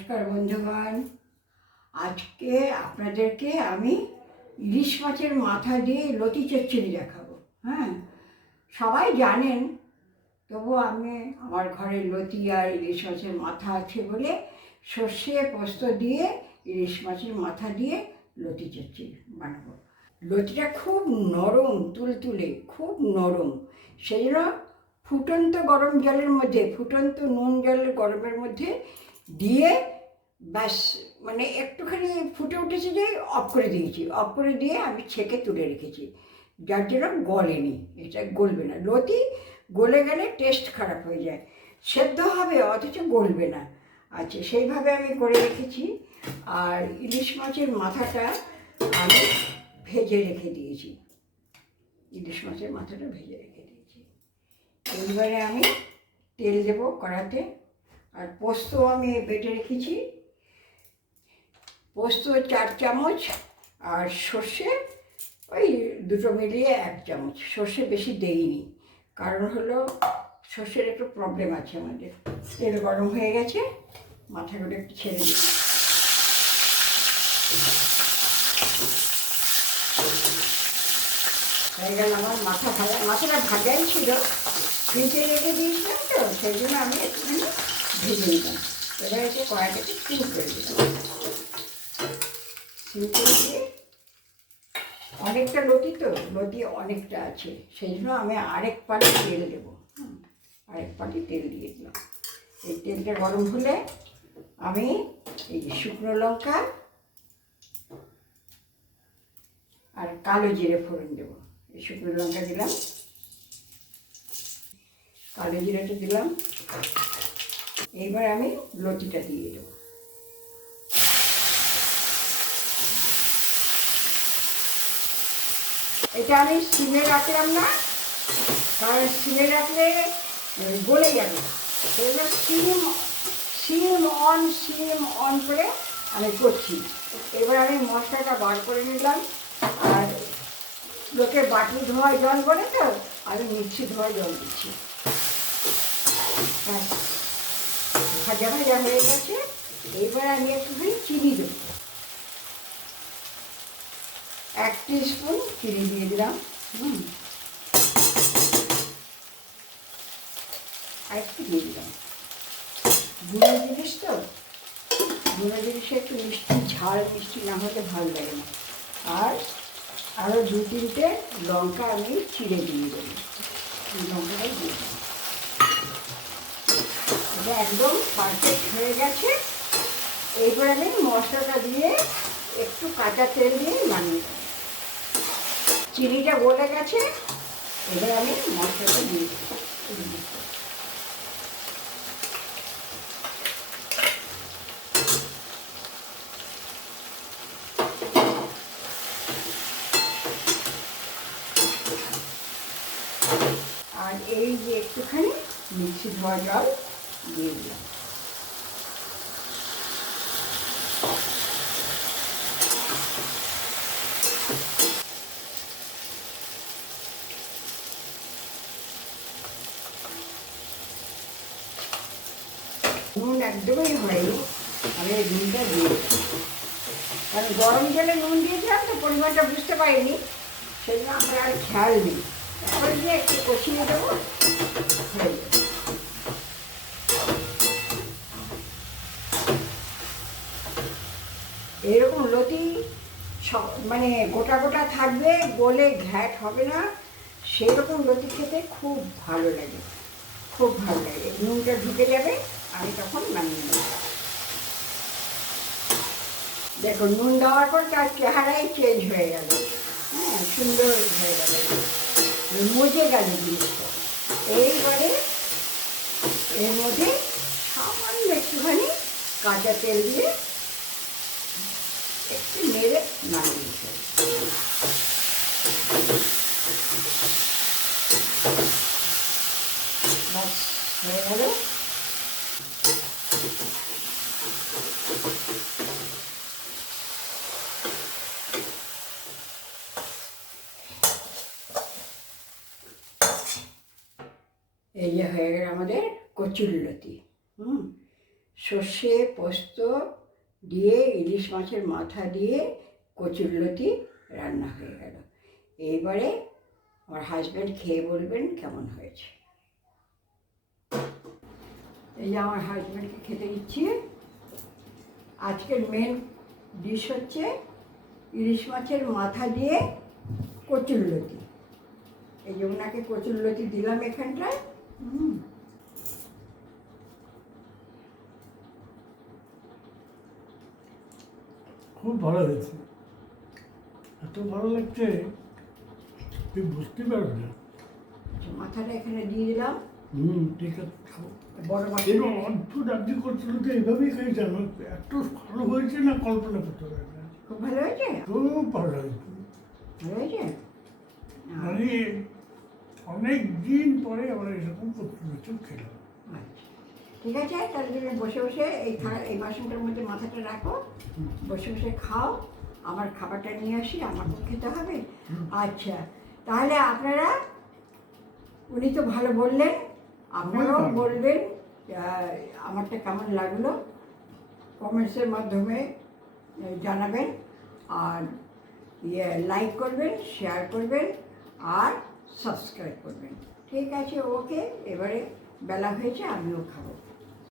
নমস্কার বন্ধুগণ। আজকে আপনাদেরকে আমি ইলিশ মাছের মাথা দিয়ে লতি চচ্চড়ি দেখাবো। হ্যাঁ, সবাই জানেন, তবু আমি আমার ঘরে লতি আর ইলিশ মাছের মাথা আছে বলে সর্ষে পোস্ত দিয়ে ইলিশ মাছের মাথা দিয়ে লতি চচ্চড়ি বানাবো। লতিটা খুব নরম, তুলতুলে, খুব নরম। সেই জন্য ফুটন্ত গরম জলের মধ্যে, ফুটন্ত নুন জলের গরমের মধ্যে দিয়ে ব্যাস, মানে একটুখানি ফুটে উঠেছে যে অফ করে দিয়েছি। অফ করে দিয়ে আমি ছেঁকে তুলে রেখেছি, যার জন্য গলেনি। এটা গলবে না, লতি গলে গেলে টেস্ট খারাপ হয়ে যায়। সেদ্ধ হবে অথচ গলবে না। আচ্ছা, সেইভাবে আমি করে রেখেছি। আর ইলিশ মাছের মাথাটা আমি ভেজে রেখে দিয়েছি। ইলিশ মাছের মাথাটা ভেজে রেখে দিয়েছি। এইবারে আমি তেল দেবো কড়াতে। আর পোস্ত আমি বেটে রেখেছি, পোস্ত 4 চামচ, আর সর্ষে ওই দুটো মিলিয়ে 1 চামচ। সর্ষে বেশি দেইনি, কারণ হলো সর্ষের একটু প্রবলেম আছে আমাদের। তেল গরম হয়ে গেছে, মাথাগুলো একটু ছেড়ে দিই। হয়ে গেল আমার মাথা ভাজা। মাথাটা ভাজাই ছিল, ফ্রিজে রেখে দিয়েছিলাম, তো সেই জন্য আমি একটুখানি ভেজে নিলাম। এবার এসে কড়াইটাকে সিম করে দিলাম। সিম করে দিয়ে, অনেকটা লতি তো, লতি অনেকটা আছে, সেই জন্য আমি আরেক পাটি তেল দেবো। আরেক পাটি তেল দিয়ে দিলাম। এই তেলটা গরম হলে আমি এই শুকনো লঙ্কা আর কালো জিরে ফোড়ন দেবো। এই শুকনো লঙ্কা দিলাম, কালো জিরেটা দিলাম। এইবার আমি লতিটা দিয়ে দেবো। এটা আমি সিমে রাখলাম না, কারণ সিমে রাখলে গলে যাবে। সেই জন্য সিম অন করে আমি করছি। এবার আমি মশলাটা বার করে নিলাম। আর লোকে বাটি ধোয়া জল বলে, তো আমি মিক্সি ধোয়া জল দিচ্ছি। ভাজা ভাজা হয়ে গেছে। এবার আমি একটুখানি চিনি দেবো, 1 টিস্পুন চিনি দিয়ে দিলাম। আর একটু দিয়ে দিলাম। গুঁড়ো জিনিস তো, গুঁড়ো জিনিসে একটু মিষ্টি, ঝাল মিষ্টি না হলে ভালো লাগে না। আর আরও 2-3টে লঙ্কা আমি চিড়ে দিয়ে দেবো। লঙ্কাটাই দিয়ে দেবো। এটা একদম পারফেক্ট হয়ে গেছে। এইবার আমি মশলাটা দিয়ে একটু কাঁচা তেল দিয়ে নামিয়ে দেবো। চিনিটা গলে গেছে, এবার আমি মশলাটা দিয়ে দেবো। আর এই যে একটুখানি মিক্সি ধোয়া জল দিয়ে দিলাম। নুন একদমই হয়নি, আমি এই নুনটা দিয়ে দিলাম। কারণ গরম জলে নুন দিয়েছিলাম তো, পরিমাণটা বুঝতে পারিনি, সেই জন্য আমরা আর খেয়াল নেই। তারপরে দিয়ে একটু কষিয়ে দেবো, হয়ে যাবে। এরকম লতি মানে গোটা গোটা থাকবে, গলে ঘ্যাট হবে না, সেরকম লতি খেতে খুব ভালো লাগে, খুব ভালো লাগে। নুনটা ঢুকে যাবে, আমি তখন নামিয়ে নেব। দেখো, নুন দেওয়ার পর তার চেহারাই চেঞ্জ হয়ে গেল। হ্যাঁ, সুন্দর হয়ে গেল, মজে গেল জিনিসটা। এইবারে এর মধ্যে সামান্য একটুখানি কাঁচা তেল দিয়ে একটু নেড়ে নামিয়ে দিতে হবে। বাস, হয়ে গেল। এই যে হয়ে গেল আমাদের কচুরলতি। সর্ষে পোস্ত দিয়ে ইলিশ মাছের মাথা দিয়ে কচুরলতি রান্না হয়ে গেল। এইবারে আমার হাজব্যান্ড খেয়ে বলবেন কেমন হয়েছে। এই যে আমার হাজব্যান্ডকে খেতে দিচ্ছি। আজকের মেন ডিশ হচ্ছে ইলিশ মাছের মাথা দিয়ে কচুরলতি। এই যে ওনাকে কচুরলতি দিলাম এখানটায়। খুব ভালো হয়েছে, এত ভালো লাগছে তুই বুঝতে পারবি না। মাথাটা এখানে দিয়ে দিলাম। ঠিক আছে, খাও। বড় এর মাথাটা অদ্ভুত রাজ্য করছিল তো এইভাবেই খাই জানো, এত ভালো হয়েছে না কল্পনা করতে পারবে না। খুব ভালো হয়েছে। খুব ভালো হয়েছে, ভালো হয়েছে। মানে অনেক দিন পরে আমরা এরকম করতে খেলাম। আচ্ছা, ঠিক আছে, তার জন্য বসে বসে এই বাসনটার মধ্যে মাথাটা রাখো, বসে বসে খাও। আমার খাবারটা নিয়ে আসি, আমাকেও খেতে হবে। আচ্ছা, তাহলে আপনারা, উনি তো ভালো বললেন, আপনারাও বলবেন আমারটা কেমন লাগলো, কমেন্টসের মাধ্যমে জানাবেন। আর লাইক করবেন, শেয়ার করবেন আর সাবস্ক্রাইব করবেন। ঠিক আছে, ওকে, এবারে বেলা হয়েছে, আমিও খাবো।